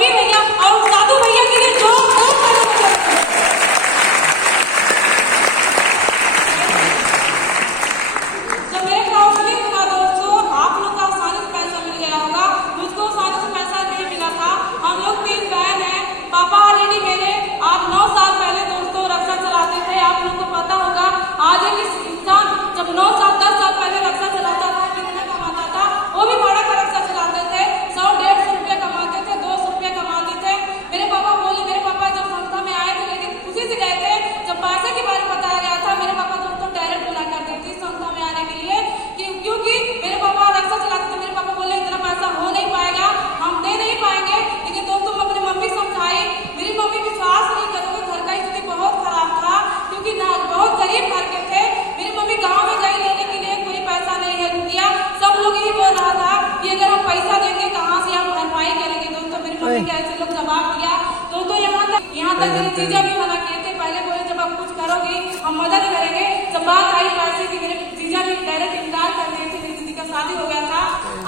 रवि भैया और साधु भैया के लिए जो जब मेरे काउंसलिंग हुआ दोस्तों, आप लोग का आसानी से पैसा मिल गया होगा, मुझको आसानी से पैसा नहीं मिला था। हम लोग 3 बहन हैं। पापा ऑलरेडी मेरे आज 9 साल पहले दोस्तों रक्षा चलाते थे। आप लोग को पता होगा आज एक इंसान जब 9 साल 10 साल पहले रक्षा चलाता था कितना कमाता था, वो भी बड़ा का रक्षा चलाते थे। 100-150 रुपया कमाते थे, 200 रुपया कमाते थे। मेरे पापा बोले, मेरे पापा जब संस्था में आए थे लेकिन खुशी से गए थे। जब पैसे के बारे में बताया गया था, मेरे पापा दोस्तों डायरेक्ट बुला करते थे संस्था में आने के लिए, क्योंकि मेरे पापा रक्षा चलाते थे। मेरे पापा बोले इतना पैसा हो नहीं पाएगा, हम दे नहीं पाएंगे। लेकिन दोस्तों मैं अपनी मम्मी समझाई, मेरी मम्मी विश्वास नहीं करोगे, घर का स्थिति बहुत खराब था क्योंकि ना बहुत गरीब घर के थे। मेरी मम्मी गाँव में गई लेने के लिए, कोई पैसा नहीं है दिया। सब लोग यही बोल रहा था कि अगर हम पैसा देंगे कहाँ से हम भरपाई करेंगे। दोस्तों मेरी मम्मी के ऐसे लोग जवाब दिया। दोस्तों यहाँ तक मेरी जीजा भी मना किए थे। पहले बोले जब आप कुछ करोगी हम मदद करेंगे। जब बात आई पैसे की, मेरे जीजा भी डायरेक्ट इनकार कर दिए थे। मेरी दीदी का शादी हो गया था।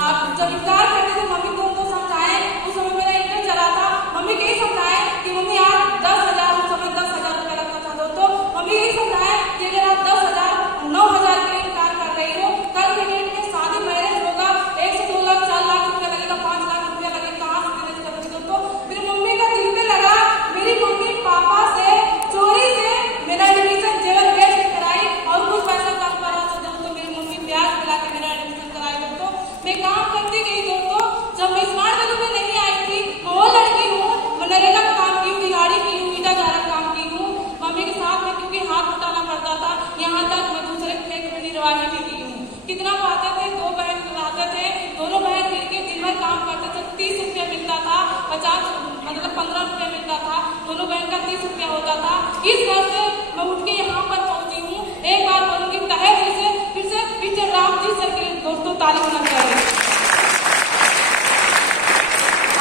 आप जब इनकार करते थे मम्मी को तो समझाए, उस समय मेरा इंटर चला था। मम्मी को यही समझाए कि मम्मी आप 10,000, उस समय 10,000 रुपया लगता था दोस्तों। मम्मी यही समझाए कि अगर आप 10,000 9,000 के लिए इनकार कर रही हो, कल के डेट में शादी मैरिज होगा, 1 से 2 लाख 4 लाख रुपया लगेगा, 5 लाख रुपया लगेगा, कहाँ से मैनेज करोगी दोस्तों। मेरी मम्मी का दिल में लगा। मेरी मम्मी पापा से चोरी से मेरा एडमिशन जेवर बेच के कराई और कुछ पैसा कम करा था दोस्तों। मेरी मम्मी ब्याज मिला के मेरा एडमिशन कराई दोस्तों। मैं काम करती गई दोस्तों। जब मैं स्मार्ट वैल्यू में नहीं आई थी, मैं वो लड़की हूँ, मैं नरेगा में काम की हूँ, दिहाड़ी की हूँ, ईटा गारा काम की हूँ मम्मी के साथ में, क्योंकि हाथ उठाना पड़ता था। यहाँ तक मैं दूसरे खेत में निर्वाही भी की हूँ। कितना पाते थे, 2 बहन रहते थे, दोनों बहन मिलकर दिन भर काम करते थे। 30 रुपया मिलता था, 15 रुपया मिलता था। दोनों बहन का 30 रुपया होता था। इस घर से मैं उठ के यहाँ पर पहुंची हूँ। एक बार बोलूंगी तहे दिल से, फिर से पीछे राम जी सर के दोस्तों ताली होना चाहिए।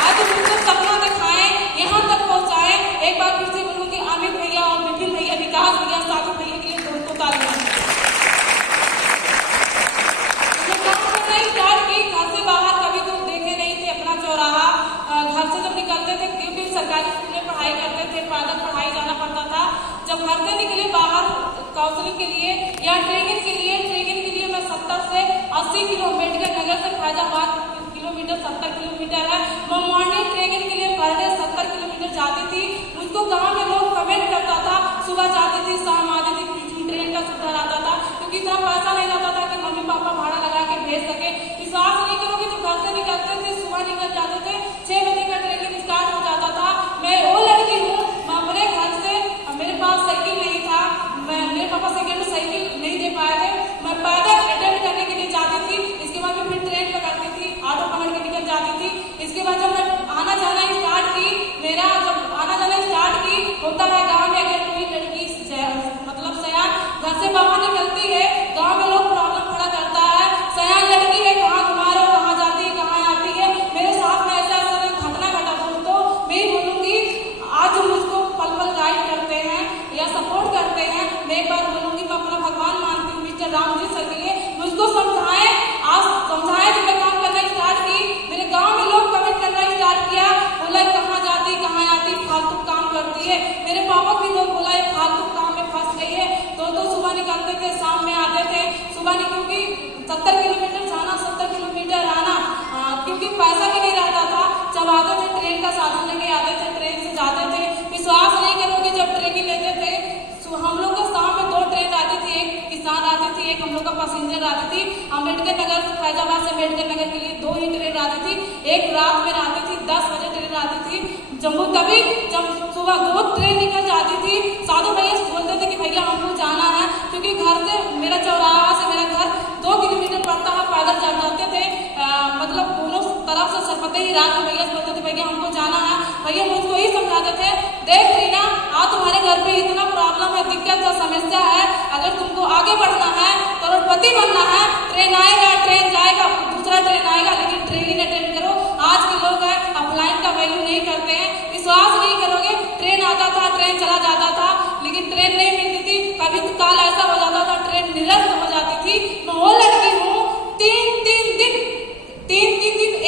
आज मुझको सपना दिखाए, यहाँ तक पहुँचाए। एक बार फिर से बोलूंगी अमित भैया और विपिन भैया, विकास भैया, साधु भैया के लिए दोस्तों ताली होना चाहिए। घर से बाहर कभी तो देखे नहीं थे अपना चौराहा। घर से जब निकलते थे, क्योंकि सरकारी स्कूल में पढ़ाई करते थे, पैदल पढ़ाई जाना पड़ता था। जब घर से निकले बाहर काउंसलिंग के लिए या ट्रेनिंग के लिए मैं 70 से 80 किलोमीटर नगर से फैजाबाद किलोमीटर 70 किलोमीटर है। मैं मॉर्निंग ट्रेनिंग के लिए पर डे 70 किलोमीटर जाती थी। मुझको गाँव में लोग कमेंट करता था, सुबह जाती थी शाम आती थी, ट्रेन का सुविधा आता था क्योंकि इतना पैसा नहीं रहता था कि मम्मी पापा भाड़ा लगा के भेज सके। विश्वास नहीं करोगे, तो घर से निकलते थे, सुबह निकल जाते थे, 6 बजे का ट्रेनिंग स्टार्ट हो जाता था। मैं वो लड़की हूँ, मैं अपने घर से, मेरे पास साइकिल नहीं था, मेरे पापा सेकेंड में साइकिल नहीं दे पाए थे, मैं पैदल अटेंड करने के लिए जाती थी। इसके बाद मैं फिर ट्रेन पकड़ती थी, ऑटो पकड़ के निकल जाती थी। इसके बाद जब मैं आना जाना स्टार्ट की, मेरा जब आना जाना स्टार्ट की होता है गाँव में, अगर कोई लड़की मतलब सयान घर से बाहर निकलती है, गाँव में लोग प्रॉब्लम खड़ा करता है, सयान लड़की है, कहाँ घुमा रहे हो, कहाँ जाती है, कहाँ आती है। मेरे साथ में ऐसा घटना घटा दोस्तों। मैं बोलूंगी आज मुझको पल पल गाइड करते हैं या सपोर्ट करते हैं। मैं एक बार बोलूंगी मैं अपना भगवान मानती हूँ मिस्टर राम जी सर के लिए। मुझको समझाए, आज समझाए जब मैं काम करना स्टार्ट की, मेरे गाँव में लोग कमेंट करना स्टार्ट किया, बोला कहाँ जाती कहाँ आती, फालतू काम करती है। मेरे पापा भी लोग बोला फालतू काम में फंस गई है। तो सुबह निकलते थे, शाम में आते थे। सुबह क्योंकि 70 किलोमीटर जाना, 70 किलोमीटर आना, क्योंकि पैसा भी नहीं रहता था। जब आते थे ट्रेन का साधन लेके आते थे, ट्रेन से जाते थे। विश्वास नहीं करोगे, जब ट्रेनिंग लेते थे हम लोग का शाम में 2 ट्रेन आती थी, एक किसान आती थी, एक हम लोग का पैसेंजर आती थी। अम्बेडकर नगर से फैजाबाद से अम्बेडकर नगर के लिए 2 ही ट्रेन आती थी। एक रात में आती थी, 10 बजे ट्रेन आती थी जम्मू। तभी जब सुबह 2 ट्रेन निकल जाती थी, साधु भैया बोलते थे कि भैया हमको जाना है, क्योंकि घर से मेरा चौराहा से मेरा घर 2 किलोमीटर पड़ता है, पैदल जाते थे। मतलब दोनों तरफ से सरपते ही रात में भैया बोलते थे भैया हमको जाना है। भैया मुझको ही समझाते थे, देख रीना आज तुम्हारे घर पे इतना प्रॉब्लम है, दिक्कत है, समस्या है, अगर तुमको आगे बढ़ना है, करोड़पति बनना है, ट्रेन आएगा, ट्रेन जाएगा, दूसरा ट्रेन आएगा, लेकिन ट्रेन अटेंड करो। आज के लोग हैं ऑफलाइन का वैल्यू नहीं करते हैं। विश्वास नहीं करोगे, ट्रेन आता था, ट्रेन चला जाता था, लेकिन ट्रेन नहीं मिलती थी। कभी काल ऐसा हो जाता था, ट्रेन निरस्त हो जाती थी। मैं वो लड़की हूँ, 3-3 दिन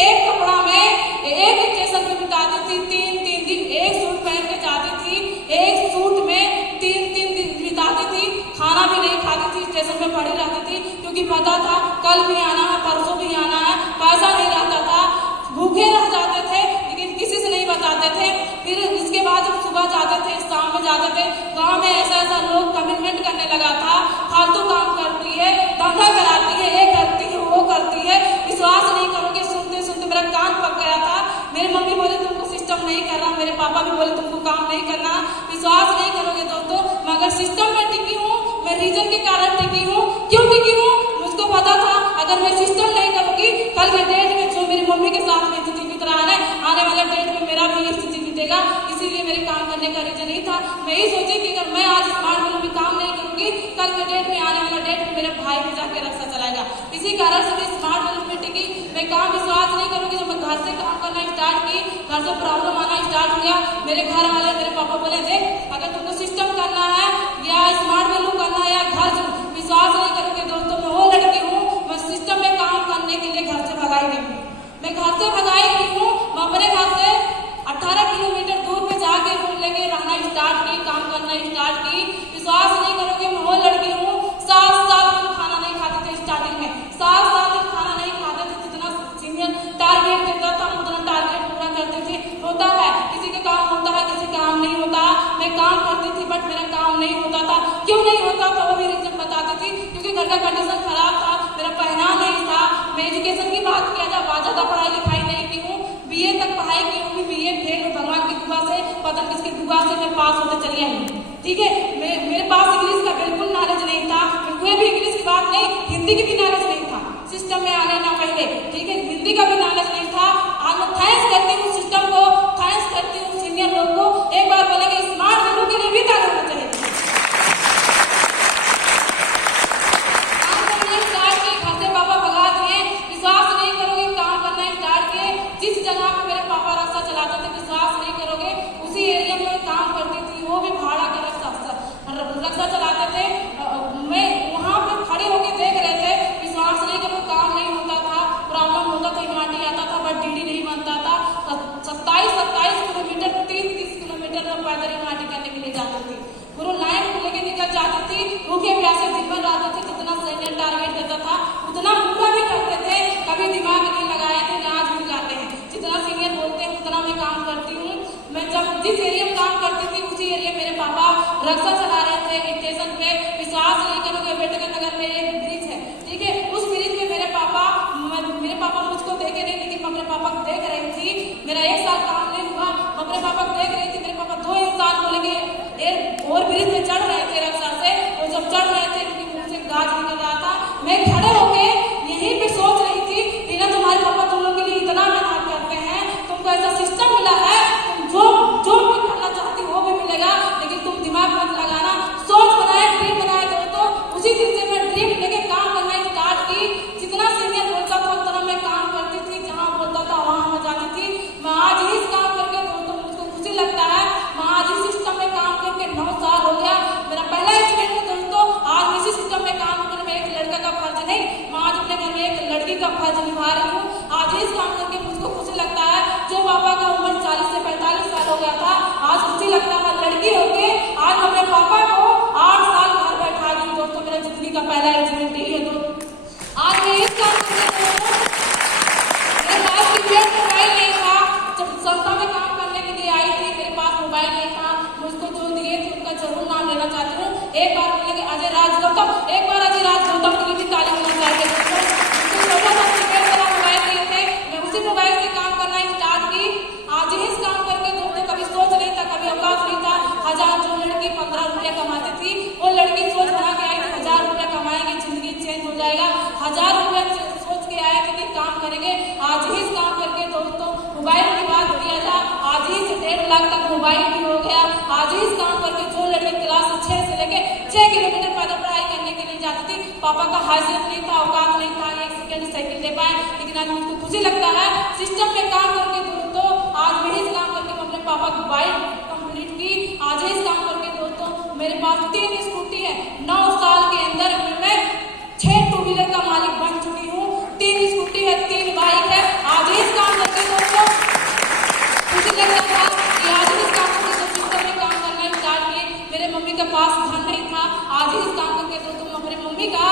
एक कपड़ा में एक स्टेशन पे बिताती थी। पड़ी रहती थी, क्योंकि पता था कल भी आना है, परसों भी आना है। पैसा नहीं रहता था, भूखे रह जाते थे, लेकिन किसी से नहीं बताते थे। फिर इसके बाद जब सुबह जाते थे, शाम में जाते थे, गांव में ऐसा ऐसा लोग कमिटमेंट करने लगा था, फालतू काम करती है, धंधा कराती है, ये करती है, वो करती है, विश्वास नहीं करोगे। सुनते सुनते मेरा कान पक गया था। मेरी मम्मी बोले तुमको सिस्टम नहीं करना, मेरे पापा भी बोले तुमको काम नहीं करना। विश्वास नहीं करोगे दोस्तों, मगर सिस्टम में टिकी हूँ, मैं रीजन के कारण टिकी हूँ। क्यों टिकी हूँ? मुझको पता था अगर मैं सिस्टम नहीं करूंगी, कल के डेट में जो मेरी मम्मी के साथ में स्थिति बीत रहा है, आने वाला डेट में मेरा भी स्थिति बीतेगा। इसीलिए मेरे काम करने का रीजन नहीं था। मैं यही सोची कि अगर मैं आज स्मार्ट मिलों में काम नहीं करूंगी, कल के डेट में, आने वाला डेट में मेरे भाई भी जाके रक्षा चलाएगा। इसी कारण से मैं स्मार्ट मिलों में टिकी। मैं काम विश्वास नहीं करूंगी। जब मैं घर से काम करना स्टार्ट की, घर से प्रॉब्लम आना स्टार्ट हो गया। मेरे घर वाले, मेरे पापा बोले देख अगर तुमको सिस्टम करना है या स्मार्ट मिलों करना है या घर, विश्वास नहीं करोगे दोस्तों, मैं वो लड़की हूँ, मैं सिस्टम में काम करने के लिए घर से भगाई नहीं हूँ। मैं घर से भगाई नहीं हूँ। मैं अपने घर से 18 किलोमीटर दूर पे जाके रूम लेके रहना स्टार्ट की, काम करना स्टार्ट की। विश्वास नहीं करोगे, मैं वो लड़की हूँ, 7 दिन खाना नहीं खाते थे स्टार्टिंग में, 7 दिन खाना नहीं खाते थे। जितना सीनियर टारगेट देता था उतना टारगेट पूरा करते थे। होता है किसी का काम होता है, किसी का काम नहीं होता। मैं काम करती थी बट मेरा काम नहीं होता था। क्यों नहीं होता था वो भी रीजन बताती थी, क्योंकि घर का कंडीशन खराब था, मेरा पहनाव नहीं था। मैं एजुकेशन की बात किया जाए, ज्यादा पढ़ाई लिखाई नहीं की हूँ, बीए तक पढ़ाई की हूँ, बीए फेल हूँ भगवान की दुआ से, पता किसकी दुआ से मैं पास होते चली आई। ठीक है, मेरे पास इंग्लिश का बिल्कुल नॉलेज नहीं था। कोई भी इंग्लिश की बात नहीं, हिंदी की भी नॉलेज नहीं था सिस्टम में आने ना पहले। ठीक है, हिंदी का भी नॉलेज नहीं था। आज मैं थैंक्स करती हूँ सिस्टम को, थैंक्स करती हूँ सीनियर लोग को। एक बार बोलेंगे स्मार्ट मिलों के लिए भी ताली होना चाहिए। जिस जगह पे मेरे पापा रास्ता चलाते थे, विश्वास नहीं करोगे, उसी एरिया में काम करती थी। वो भी भाड़ा का रक्षा चलाते थे। मैं वहां पे खड़े होके देख रहे थे। विश्वास नहीं करोगे, काम नहीं होता था, प्रॉब्लम होता था, इमारती आता था बट डीडी नहीं बनता था। 27 किलोमीटर, 30 किलोमीटर में पैदल इमारती करने के लिए जाती थी। पूरा लाइन को लेके निकल जाती थी, भूखे प्यासे दिन भर रहते थे। जितना सैनिक टारगेट देता था उतना पूरा भी करते थे, कभी दिमाग नहीं लगाए थे। आज भी लगाते हैं, जितना सीनियर बोलते हैं उतना मैं काम करती हूँ। मैं जब जिस एरिया में काम करती थी उसी एरिया मेरे पापा रक्षा चला रहे थे स्टेशन पे। विश्वास नहीं करोगे, बेटका नगर में एक ब्रिज है, ठीक है, उस ब्रिज पे मेरे पापा मुझको देखे नहीं, लेकिन अपने पापा को देख रही थी। मेरा 1 साल काम नहीं हुआ, अपने पापा को देख रही थी। मेरे पापा 2 इंसान बोलेंगे और ब्रिज में चढ़ रहे थे रक्षा से। और जब चढ़ रहे थे क्योंकि मुंह से गाज निकल रहा था, मैं खड़े होके यहीं पे सोच रही थी, टीना तुम्हारे पापा तुम लोग के लिए इतना मेहनत करते हैं, तुमको ऐसा सिस्टम मिला है, तुम जो भी करना चाहती हो वो भी मिलेगा, लेकिन तुम दिमाग मत लगाना। सोच बनाए, ड्रीम बनाए दोस्तों। उसी दिन से मैं ड्रीम लेके काम करना स्टार्ट की। जितना सीनियर बोलता था उतना मैं काम करती थी, जहाँ बोलता था वहां मैं जाती थी। मैं आज ही इस काम करके दोस्तों मुझको खुशी लगता है। मैं आज इस सिस्टम में काम करके 9 साल हो गया। मेरा पहला एक्सपीरियंस है दोस्तों। आज इसी सिस्टम में काम करने में एक लड़का का फर्ज नहीं, मैं आज अपने घर में एक लड़की का फर्ज निभा रही हूँ। आज इस काम करके मुझको खुशी लगता है। जो पापा का उम्र 40 से 45 साल हो गया था, आज खुशी लगता है लड़की होके आज अपने पापा को 8 साल घर बैठा दी। दोस्तों मेरा जिंदगी का पहला एक्सपीरियंस यही है दोस्तों। आज मैं इस काम करके मेरे पास मोबाइल नहीं था। जब संस्था में काम करने के लिए आई थी, मेरे पास मोबाइल नहीं था। मुझको जो दिए थे उनका जरूर नाम लेना चाहती हूँ। एक बार बोलेंगे अजय राज गौतम, एक बार अजय राज गौतम के लिए भी ताली होना चाहिए। छोटा सा कीपैड वाला मोबाइल दिए थे, मैं उसी मोबाइल से काम करना स्टार्ट की। आज ही इस काम करके दोस्तों कभी सोच नहीं था, कभी अवकाश नहीं था। 1000 जो लड़की 15 रुपया कमाती थी, वो लड़की सोच बना के आई थी 1000 रुपया कमाएंगे, जिंदगी चेंज हो जाएगा। 1000 रुपया सोच के आया कि काम करेंगे। आज ही इस काम करके दोस्तों मोबाइल की बात किया था, आज ही से 1.5 लाख तक मोबाइल भी हो गया। आज ही इस काम करके जो लड़की क्लास 6 से लेके 6 किलोमीटर पैदल पढ़ाई करने के लिए जाती थी, पापा का हैसियत नहीं था, औकात नहीं था 1 सेकंड साइकिल दे पाए, लेकिन आज मुझको खुशी लगता है सिस्टम में काम करके दोस्तों। आज मैं इस काम करके अपने पापा की बाइक कंप्लीट की। आज इस काम करके दोस्तों मेरे पास 3 स्कूटी है। 9 साल के अंदर मैं 6 टू व्हीलर का मालिक बन चुकी हूँ। 3 स्कूटी है, 3 बाइक है। आज इस काम करके दोस्तों खुशी लगता था कि आज इस काम करके सिस्टम में काम करना स्टार्ट किए। मेरे मम्मी के पास धन नहीं था, आज इस काम करके दोस्तों अपने मम्मी का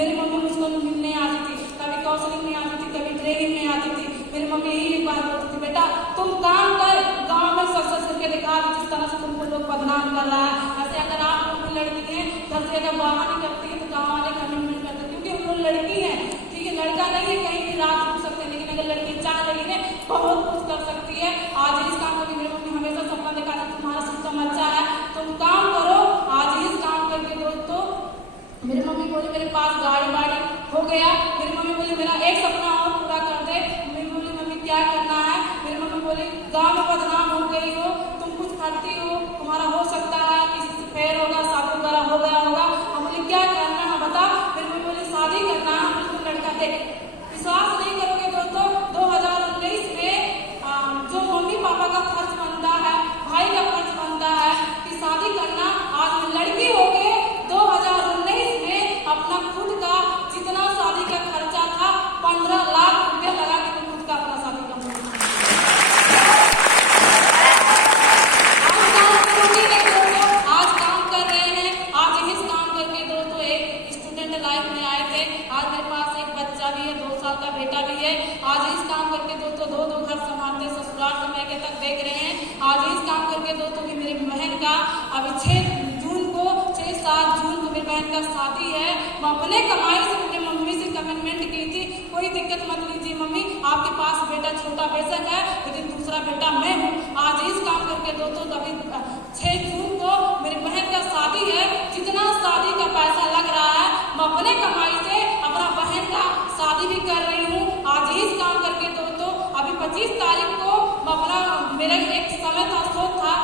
मेरी मम्मी मुझको मिलने आती थी, कभी काउंसलिंग में आती थी, कभी ट्रेनिंग में आती थी। मेरी मम्मी यही एक बात बोलती थी, बेटा तुम काम कर, गाँव में सक्सेस करके दिखा, जिस तरह से तुमको लोग बदनाम कर रहा है। ऐसे अगर आप लोग की लड़की है, घर से अगर बाहर नहीं करती है तो गाँव वाले कमिटमेंट करते, क्योंकि हम लोग लड़की है, ठीक है, लड़का नहीं है, कहीं भी रात घूम सकते हैं, लेकिन अगर लड़की चाह रही है बहुत कुछ कर सकती है। आज इस काम को मेरी मम्मी हमेशा सपना देखा था, तुम्हारा सिस्टम अच्छा है, तुम काम करो। आज इस काम करके दोस्तों मेरी मम्मी बोली मेरे पास गाड़ी वाड़ी हो गया। मेरी मम्मी बोली मेरा एक सपना और पूरा कर दे। मेरी बोली मम्मी क्या करना है? मेरी मम्मी बोली गाँव में बदनाम हो गई हो, तुम कुछ करती हो, तुम्हारा हो सकता है किसी से फेर होगा, शादी वगैरह हो गया होगा। हम बोले क्या करना है बता? मेरी मम्मी बोली शादी करना है, तुम लड़का देख। विश्वास नहीं करोगे दोस्तों, 2019 में जो मम्मी पापा का फर्ज बनता है, भाई का फर्ज बनता है कि शादी करना, आज मैं लड़की हो गए 2019 में अपना खुद का जितना शादी का खर्चा था 15 लाख रुपया लगा के मैं खुद का अपना शादी का आज काम कर रहे हैं। आज इस काम करके दोस्तों एक स्टूडेंट लाइफ में आए थे, आज मेरे पास एक बच्चा भी है, 2 साल का बेटा भी है। आज इस काम करके दोस्तों 2 घर संभालते, ससुराल से मैके तक देख रहे हैं। आज इस काम करके दोस्तों की मेरी बहन का अभी 6 7 जून को मेरी बहन का शादी है। मैं अपने कमाई से अपने मम्मी से कमिटमेंट की थी, कोई दिक्कत मत लीजिए मम्मी, आपके पास बेटा छोटा बेशक है लेकिन दूसरा बेटा मैं हूँ। आज इस काम करके दोस्तों अभी 6 जून को मेरी बहन का शादी है। जितना शादी का पैसा लग रहा है मैं अपने कमाई से अपना बहन का शादी भी कर रही हूँ। आज इस काम करके दोस्तों अभी 25 तारीख को अपना मेरा एक समय था, सोच था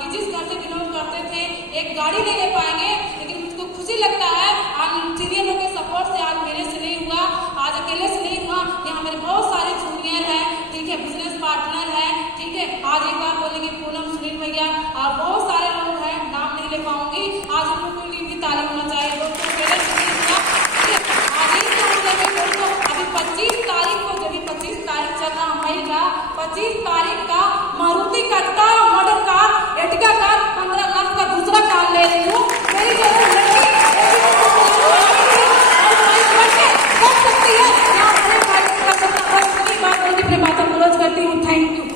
कि जिस घर से बिलोंग करते थे एक गाड़ी नहीं ले पाएंगे, लेकिन मुझको खुशी लगता है आज सीनियर लोग के सपोर्ट से आज मेरे से नहीं हुआ, आज अकेले से नहीं हुआ। यहाँ मेरे बहुत सारे जूनियर हैं, ठीक है, बिजनेस पार्टनर है, ठीक है। आज एक बार बोलेंगे पूनम, सुनील भैया और बहुत सारे लोग हैं, नाम नहीं ले पाऊंगी। आज उन लोगों के लिए भी तारीफ होना चाहिए दोस्तों, मेरे से नहीं हुआ, ठीक है। आज इस काम करके दोस्तों अभी 25 तारीख को, जब 25 तारीख चल रहा मई का, 25 तारीख का मारुति कट्टा model car, Etica car 15 lakh का दूसरा कार ले रही हूँ। मेरी जरूर लड़की कर सकती है। मैं अपने भाई का सपना बस नहीं बात करके अपने बातों को क्लोज करती हूँ। Thank you.